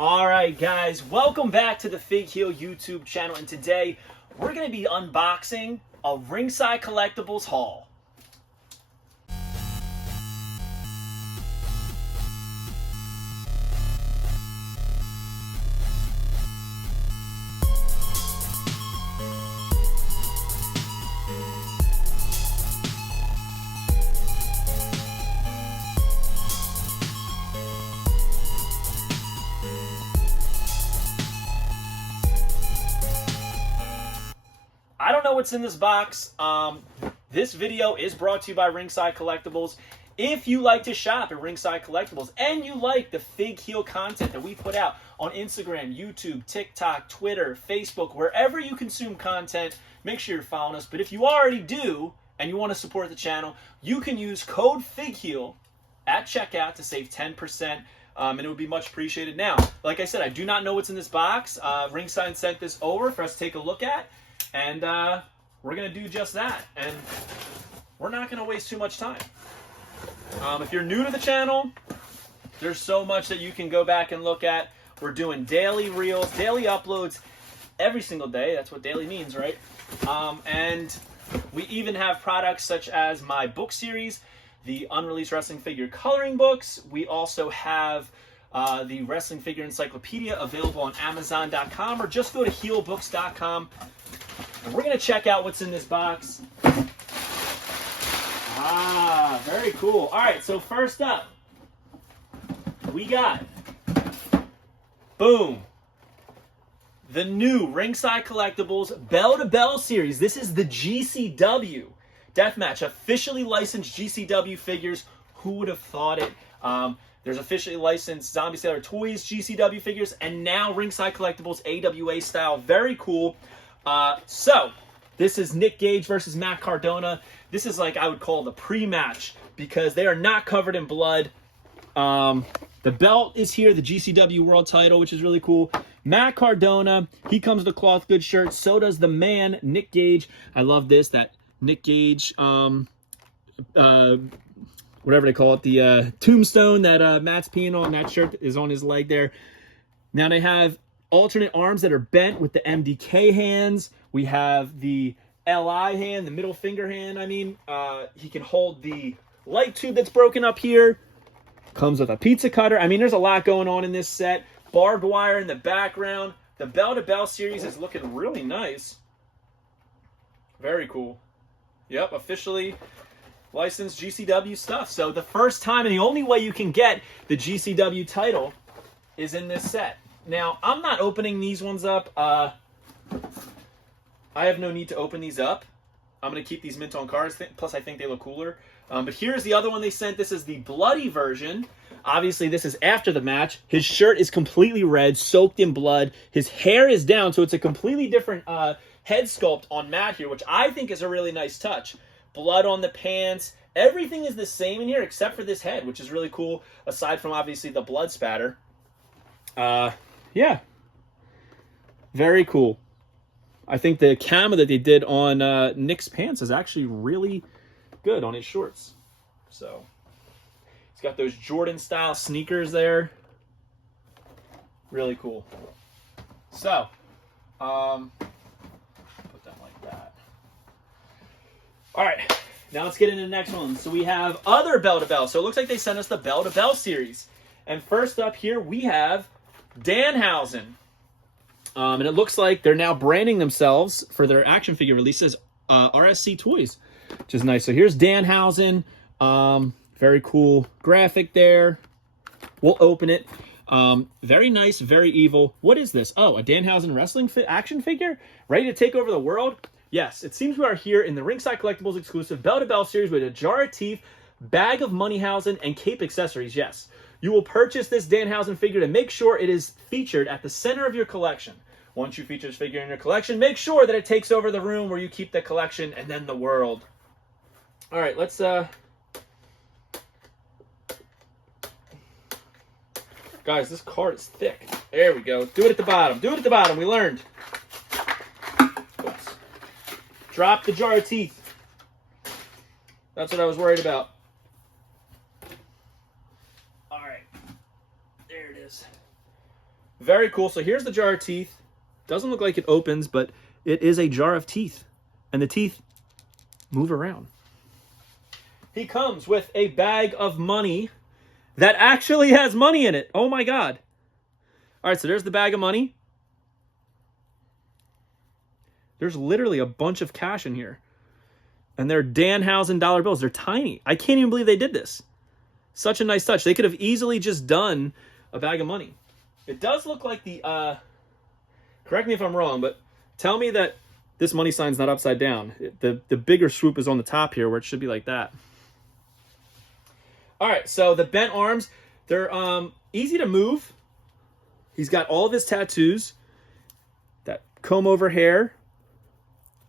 All right, guys, welcome back to the Fig Heel YouTube channel, and today we're going to be unboxing a Ringside Collectibles haul. I don't know what's in this box. This video is brought to you by Ringside Collectibles. If you like to shop at Ringside Collectibles and you like the Fig Heel content that we put out on Instagram, YouTube, TikTok, Twitter, Facebook, wherever you consume content, make sure you're following us. But if you already do and you want to support the channel, you can use code FIGHEEL at checkout to save 10%. And it would be much appreciated. Now, like I said, I do not know what's in this box. Ringside sent this over for us to take a look at. And we're going to do just that. And we're not going to waste too much time. If you're new to the channel, there's so much that you can go back and look at. We're doing daily reels, daily uploads every single day. That's what daily means, right? And we even have products such as my book series, the unreleased wrestling figure coloring books. We also have the wrestling figure encyclopedia available on Amazon.com, or just go to heelbooks.com. And we're going to check out what's in this box. Ah, very cool. All right, so first up, we got, boom, the new Ringside Collectibles Bell to Bell series. This is the GCW Deathmatch, officially licensed GCW figures. Who would have thought it? There's officially licensed Zombie Sailor Toys GCW figures, and now Ringside Collectibles AWA style. Very cool. So, this is Nick Gage versus Matt Cardona. This is like I would call the pre-match because they are not covered in blood. The belt is here, the GCW World Title, which is really cool. Matt Cardona, he comes with a cloth goods shirt. So does the man, Nick Gage. I love this, that Nick Gage, whatever they call it, the tombstone that Matt's peeing on. That shirt is on his leg there. Now they have alternate arms that are bent with the MDK hands. We have the LI hand, the middle finger hand. I mean, he can hold the light tube that's broken up here. Comes with a pizza cutter. I mean, there's a lot going on in this set. Barbed wire in the background. The Bell to Bell series is looking really nice. Very cool. Yep, officially licensed GCW stuff. So the first time and the only way you can get the GCW title is in this set. Now, I'm not opening these ones up. I have no need to open these up. I'm going to keep these mint on cards. Plus, I think they look cooler. But here's the other one they sent. This is the bloody version. Obviously, this is after the match. His shirt is completely red, soaked in blood. His hair is down, so it's a completely different head sculpt on Matt here, which I think is a really nice touch. Blood on the pants. Everything is the same in here except for this head, which is really cool, aside from, obviously, the blood spatter. Yeah. Very cool. I think the camo that they did on Nick's pants is actually really good on his shorts. So, he's got those Jordan-style sneakers there. Really cool. So, put them like that. All right, now let's get into the next one. So we have other Bell to Bell. So it looks like they sent us the Bell to Bell series. And first up here, we have Danhausen. And it looks like they're now branding themselves for their action figure releases RSC Toys, which is nice. So here's Danhausen. Very cool graphic there. We'll open it. Very nice, very evil. What is this? Oh, a Danhausen wrestling action figure? Ready to take over the world? Yes, it seems we are here in the Ringside Collectibles exclusive Bell to Bell series with a jar of teeth, bag of Moneyhausen, and cape accessories. Yes. You will purchase this Danhausen figure to make sure it is featured at the center of your collection. Once you feature this figure in your collection, make sure that it takes over the room where you keep the collection and then the world. All right, let's... Guys, this card is thick. There we go. Do it at the bottom. Do it at the bottom. We learned. Oops. Drop the jar of teeth. That's what I was worried about. All right. There it is. Very cool. So here's the jar of teeth. Doesn't look like it opens, but it is a jar of teeth. And the teeth move around. He comes with a bag of money that actually has money in it. Oh my God. All right, so there's the bag of money. There's literally a bunch of cash in here. And they're Danhausen dollar bills. They're tiny. I can't even believe they did this. Such a nice touch. They could have easily just done a bag of money. It does look like the, correct me if I'm wrong, but tell me that this money sign's not upside down. The bigger swoop is on the top here where it should be like that. All right, so the bent arms, they're easy to move. He's got all of his tattoos. That comb over hair.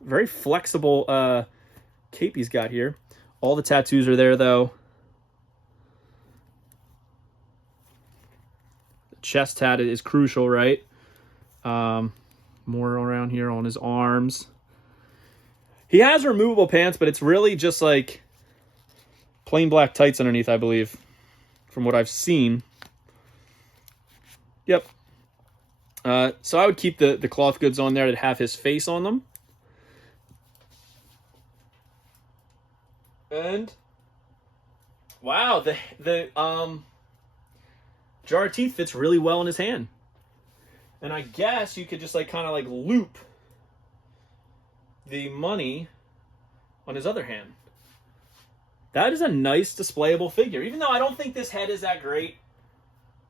Very flexible cape he's got here. All the tattoos are there, though. The chest tat is crucial, right? More around here on his arms. He has removable pants, but it's really just like plain black tights underneath, I believe, from what I've seen. Yep. So I would keep the cloth goods on there that have his face on them. And wow, the jar of teeth fits really well in his hand. And I guess you could just like kind of like loop the money on his other hand. That is a nice displayable figure. Even though I don't think this head is that great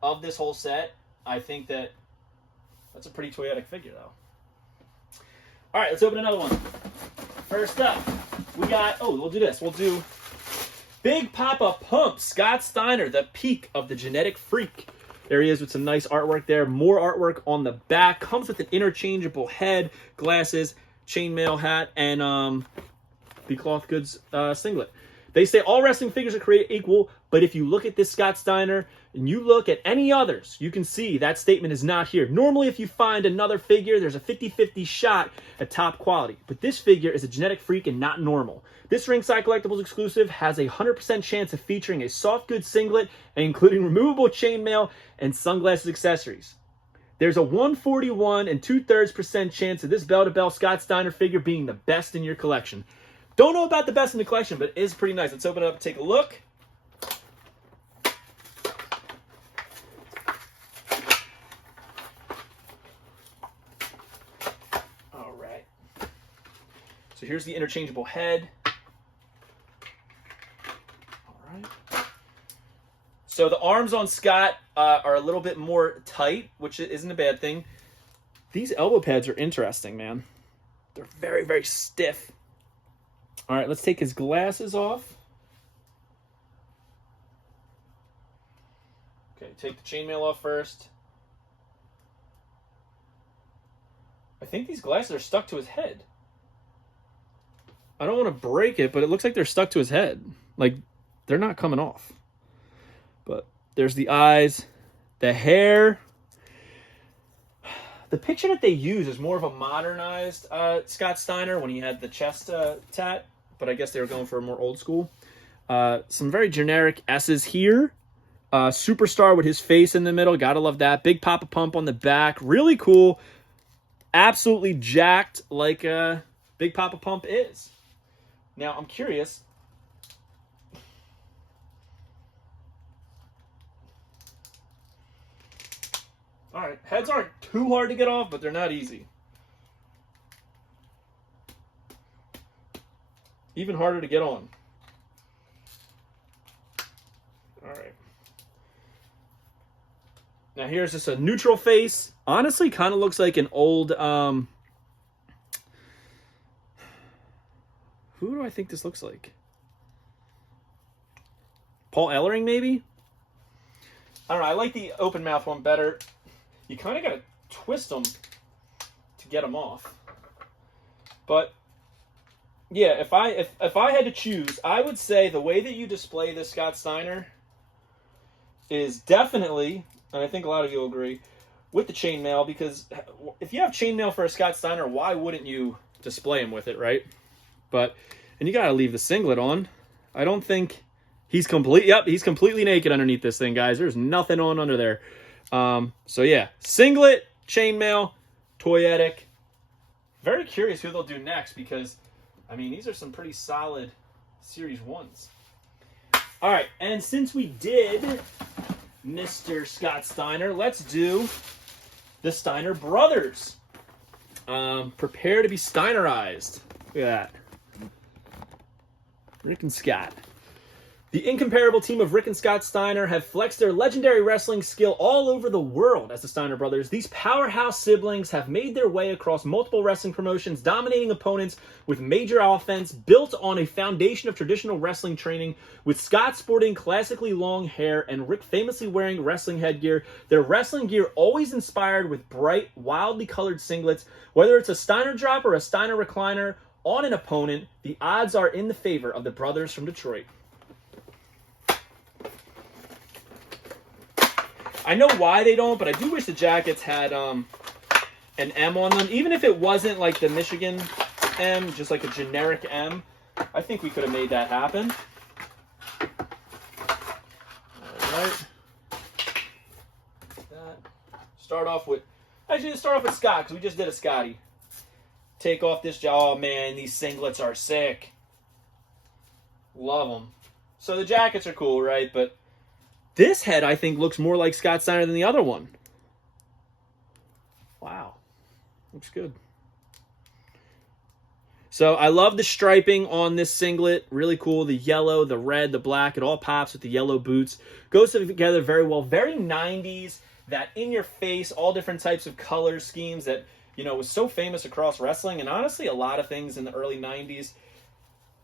of this whole set, I think that's a pretty toyetic figure, though. All right, let's open another one. First up, we got, we'll do this. We'll do Big Papa Pump, Scott Steiner, the peak of the genetic freak. There he is with some nice artwork there. More artwork on the back. Comes with an interchangeable head, glasses, chainmail hat, and the cloth goods singlet. They say all wrestling figures are created equal, but if you look at this Scott Steiner and you look at any others, you can see that statement is not here. Normally, if you find another figure, there's a 50-50 shot at top quality. But this figure is a genetic freak and not normal. This Ringside Collectibles exclusive has a 100% chance of featuring a soft goods singlet, including removable chainmail and sunglasses accessories. There's a 141 and 2/3% chance of this bell-to-bell Scott Steiner figure being the best in your collection. Don't know about the best in the collection, but it is pretty nice. Let's open it up and take a look. All right. So here's the interchangeable head. All right. So the arms on Scott are a little bit more tight, which isn't a bad thing. These elbow pads are interesting, man. They're very, very stiff. All right, let's take his glasses off. Okay, take the chainmail off first. I think these glasses are stuck to his head. I don't want to break it, but it looks like they're stuck to his head. Like, they're not coming off. But there's the eyes, the hair. The picture that they use is more of a modernized Scott Steiner when he had the chest tat. But I guess they were going for a more old school. Some very generic S's here. Superstar with his face in the middle. Gotta love that. Big Papa Pump on the back. Really cool. Absolutely jacked like Big Papa Pump is. Now, I'm curious. All right. Heads aren't too hard to get off, but they're not easy. Even harder to get on. All right. Now here's just a neutral face. Honestly, kind of looks like an old, who do I think this looks like? Paul Ellering, maybe? I don't know. I like the open mouth one better. You kind of got to twist them to get them off. But yeah, if I had to choose, I would say the way that you display this Scott Steiner is definitely, and I think a lot of you will agree, with the chainmail, because if you have chainmail for a Scott Steiner, why wouldn't you display him with it, right? But, and you got to leave the singlet on. I don't think he's he's completely naked underneath this thing, guys. There's nothing on under there. So yeah, singlet, chainmail, toyetic. Very curious who they'll do next because, I mean, these are some pretty solid Series 1s. All right, and since we did Mr. Scott Steiner, let's do the Steiner brothers. Prepare to be Steinerized. Look at that. Rick and Scott. The incomparable team of Rick and Scott Steiner have flexed their legendary wrestling skill all over the world as the Steiner brothers. These powerhouse siblings have made their way across multiple wrestling promotions, dominating opponents with major offense built on a foundation of traditional wrestling training. With Scott sporting classically long hair and Rick famously wearing wrestling headgear, their wrestling gear always inspired with bright, wildly colored singlets. Whether it's a Steiner drop or a Steiner recliner on an opponent, the odds are in the favor of the brothers from Detroit. I know why they don't, but I do wish the jackets had an M on them. Even if it wasn't like the Michigan M, just like a generic M, I think we could have made that happen. All right. Start off with Scott, because we just did a Scotty. Take off this jaw. Oh, man, these singlets are sick. Love them. So the jackets are cool, right? But this head, I think, looks more like Scott Steiner than the other one. Wow. Looks good. So I love the striping on this singlet. Really cool. The yellow, the red, the black. It all pops with the yellow boots. Goes together very well. Very 90s. That in-your-face, all different types of color schemes that, you know, was so famous across wrestling. And honestly, a lot of things in the early 90s.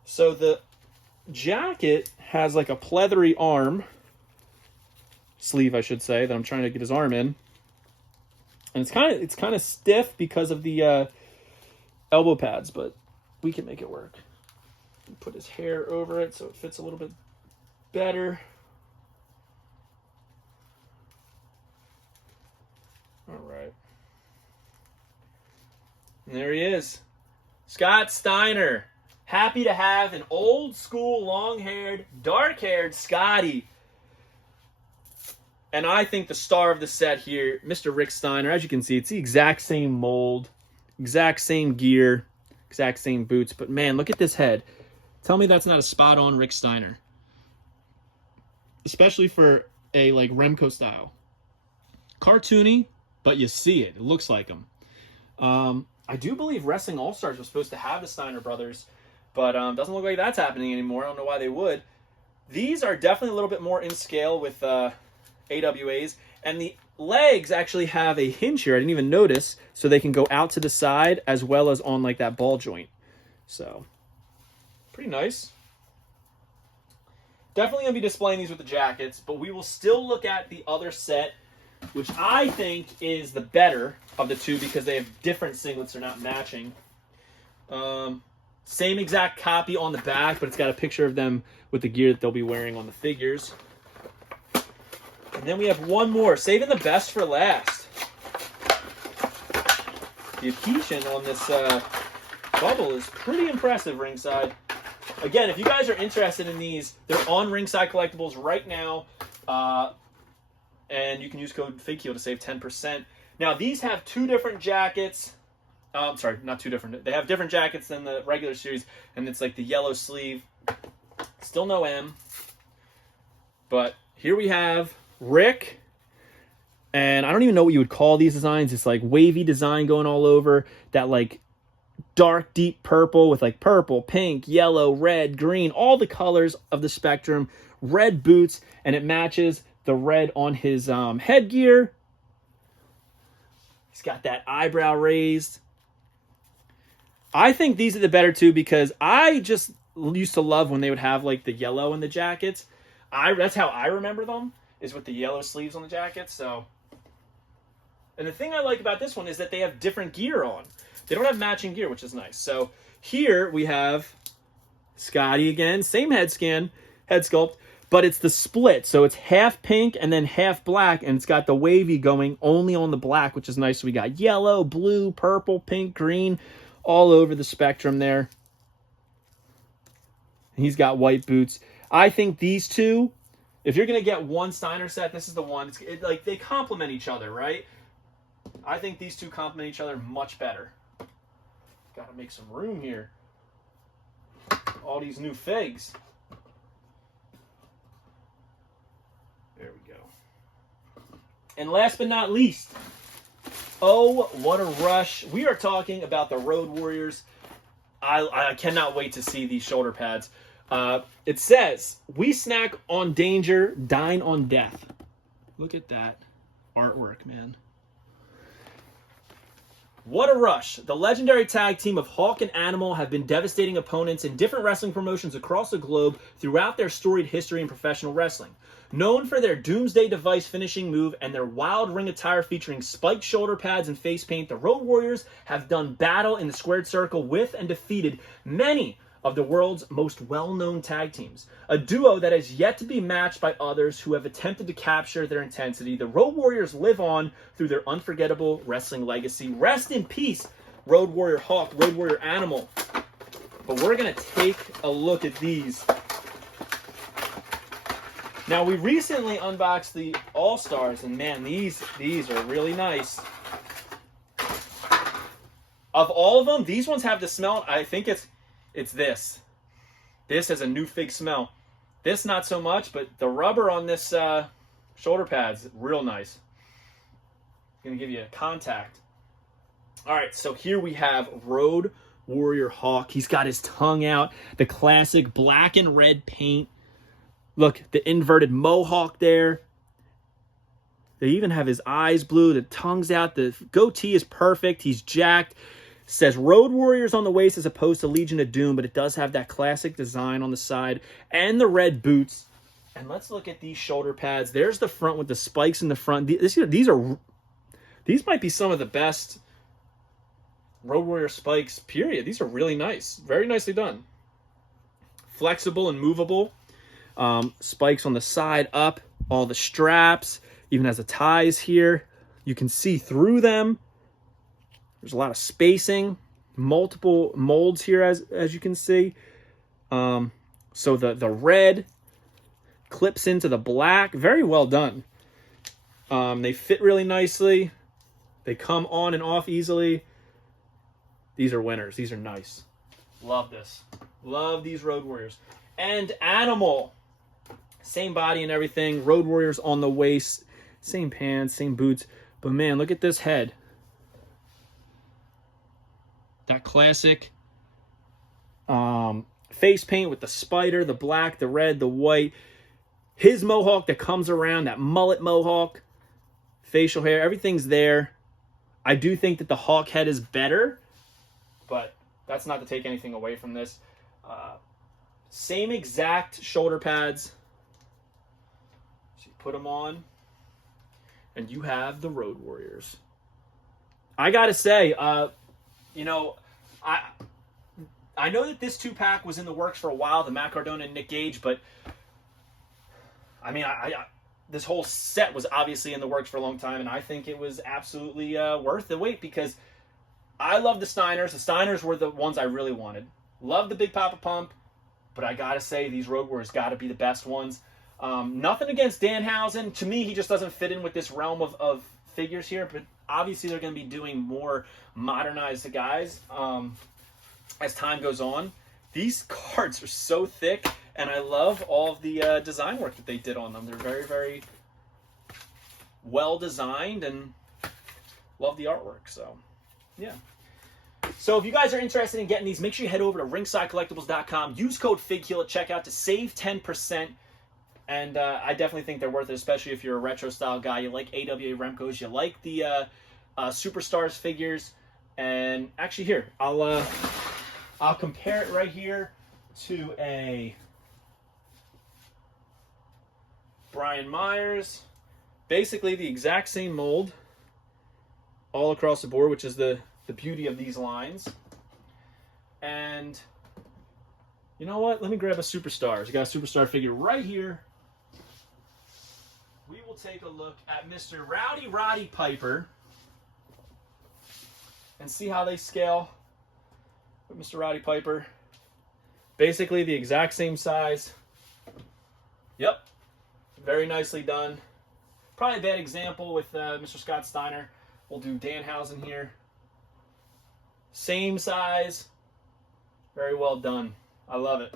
So the jacket has like a pleathery arm. Sleeve, I should say, that I'm trying to get his arm in, and it's kind of stiff because of the elbow pads, but we can make it work. Put his hair over it so it fits a little bit better. All right, and there he is, Scott Steiner. Happy to have an old school, long-haired, dark-haired Scotty. And I think the star of the set here, Mr. Rick Steiner, as you can see, it's the exact same mold, exact same gear, exact same boots. But man, look at this head. Tell me that's not a spot-on Rick Steiner. Especially for a like Remco style. Cartoony, but you see it. It looks like him. I do believe Wrestling All-Stars was supposed to have the Steiner brothers, but doesn't look like that's happening anymore. I don't know why they would. These are definitely a little bit more in scale with AWAs, and the legs actually have a hinge here. I didn't even notice, so they can go out to the side as well as on like that ball joint. So pretty nice. Definitely gonna be displaying these with the jackets, but we will still look at the other set, which I think is the better of the two because they have different singlets. They're not matching. Same exact copy on the back, but it's got a picture of them with the gear that they'll be wearing on the figures. And then we have one more, saving the best for last. The adhesion on this bubble is pretty impressive, Ringside. Again, if you guys are interested in these, they're on Ringside Collectibles right now. And you can use code FAKEHEEL to save 10%. Now, these have two different jackets. Sorry, not two different. They have different jackets than the regular series. And it's like the yellow sleeve. Still no M. But here we have Rick, and I don't even know what you would call these designs. It's like wavy design going all over, that like dark deep purple with like purple, pink, yellow, red, green, all the colors of the spectrum. Red boots, and it matches the red on his headgear. He's got that eyebrow raised. I think these are the better two because I just used to love when they would have like the yellow in the jackets. That's how I remember them, is with the yellow sleeves on the jacket. So, and the thing I like about this one is that they have different gear on. They don't have matching gear, which is nice. So here we have Scotty again, same head sculpt, but it's the split. So it's half pink and then half black, and it's got the wavy going only on the black, which is nice. So we got yellow, blue, purple, pink, green, all over the spectrum there. He's got white boots. I think these two If you're going to get one Steiner set, this is the one. Like, they complement each other, right? I think these two complement each other much better. Got to make some room here. All these new figs. There we go. And last but not least, oh, what a rush. We are talking about the Road Warriors. I cannot wait to see these shoulder pads. It says, we snack on danger, dine on death. Look at that artwork, man. What a rush. The legendary tag team of Hawk and Animal have been devastating opponents in different wrestling promotions across the globe throughout their storied history in professional wrestling. Known for their Doomsday Device finishing move and their wild ring attire featuring spiked shoulder pads and face paint, the Road Warriors have done battle in the squared circle with and defeated many of the world's most well-known tag teams. A duo that has yet to be matched by others who have attempted to capture their intensity. The Road Warriors live on through their unforgettable wrestling legacy. Rest in peace, Road Warrior Hawk, Road Warrior Animal. But we're going to take a look at these. Now, we recently unboxed the All-Stars, and man, these are really nice. Of all of them, these ones have the smell. I think it's this. This has a new fig smell. This not so much, but the rubber on this shoulder pad's real nice. Gonna give you a contact. All right, so here we have Road Warrior Hawk. He's got his tongue out, the classic black and red paint. Look, the inverted mohawk there. They even have his eyes blue, the tongue's out, the goatee is perfect, he's jacked. Says Road Warriors on the waist as opposed to Legion of Doom, but it does have that classic design on the side and the red boots. And let's look at these shoulder pads. There's the front with the spikes in the front. These might be some of the best Road Warrior spikes, period. These are really nice. Very nicely done. Flexible and movable. Spikes on the side, up, all the straps, even has the ties here. You can see through them. There's a lot of spacing, multiple molds here as you can see. So the red clips into the black. Very well done. They fit really nicely. They come on and off easily. These are winners. These are nice. Love this. Love these Road Warriors. And Animal. Same body and everything. Road Warriors on the waist. Same pants, same boots. But man, look at this head. That classic face paint with the spider, the black, the red, the white. His mohawk that comes around, that mullet mohawk. Facial hair, everything's there. I do think that the hawk head is better, but that's not to take anything away from this. Same exact shoulder pads. So you put them on, and you have the Road Warriors. I gotta say, you know, I know that this 2-pack was in the works for a while, the Matt Cardona and Nick Gage, but I mean, this whole set was obviously in the works for a long time, and I think it was absolutely worth the wait because I love the Steiners. The Steiners were the ones I really wanted. Love the Big Papa Pump, but I gotta say these Road Warriors gotta be the best ones. Nothing against Danhausen. To me, he just doesn't fit in with this realm of figures here, but obviously they're going to be doing more modernized guys as time goes on. These cards are so thick, and I love all of the design work that they did on them. They're very, very well designed, and love the artwork. So, yeah. So if you guys are interested in getting these, make sure you head over to ringsidecollectibles.com. Use code FIGHEAL at checkout to save 10%. And I definitely think they're worth it, especially if you're a retro style guy. You like AWA Remcos, you like the Superstars figures. And actually, here I'll compare it right here to a Brian Myers. Basically, the exact same mold, all across the board, which is the beauty of these lines. And you know what? Let me grab a Superstars. You got a Superstar figure right here. We will take a look at Mr. Rowdy Roddy Piper and see how they scale with Mr. Rowdy Very nicely done. Probably a bad example with Mr. Scott Steiner. We'll do Danhausen here. Same size. Very well done. I love it.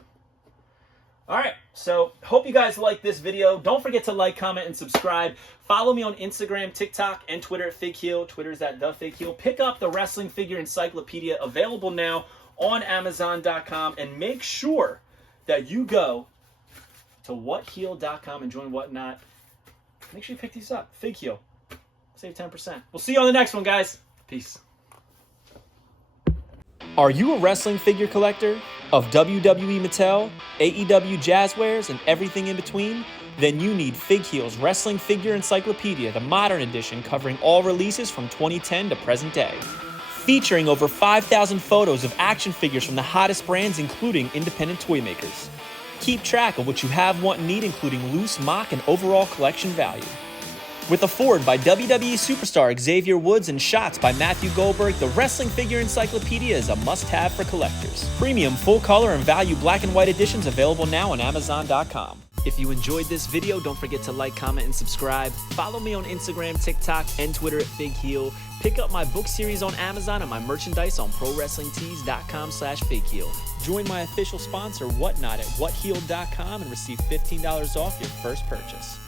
All right, so hope you guys like this video. Don't forget to like, comment, and subscribe. Follow me on Instagram, TikTok, and Twitter at FigHeel. Twitter's at TheFigHeel. Pick up the Wrestling Figure Encyclopedia, available now on Amazon.com. And make sure that you go to whatheel.com and join Whatnot. Make sure you pick these up. FigHeel. Save 10%. We'll see you on the next one, guys. Peace. Are you a wrestling figure collector of WWE Mattel, AEW Jazzwares, and everything in between? Then you need FigHeel's Wrestling Figure Encyclopedia, the modern edition covering all releases from 2010 to present day. Featuring over 5,000 photos of action figures from the hottest brands, including independent toy makers. Keep track of what you have, want, and need, including loose, mock, and overall collection value. With a foreword by WWE superstar Xavier Woods and shots by Matthew Goldberg, the Wrestling Figure Encyclopedia is a must-have for collectors. Premium full-color and value black and white editions available now on Amazon.com. If you enjoyed this video, don't forget to like, comment, and subscribe. Follow me on Instagram, TikTok, and Twitter at FigHeel. Pick up my book series on Amazon and my merchandise on ProWrestlingTees.com/FigHeel. Join my official sponsor, Whatnot, at WhatHeel.com and receive $15 off your first purchase.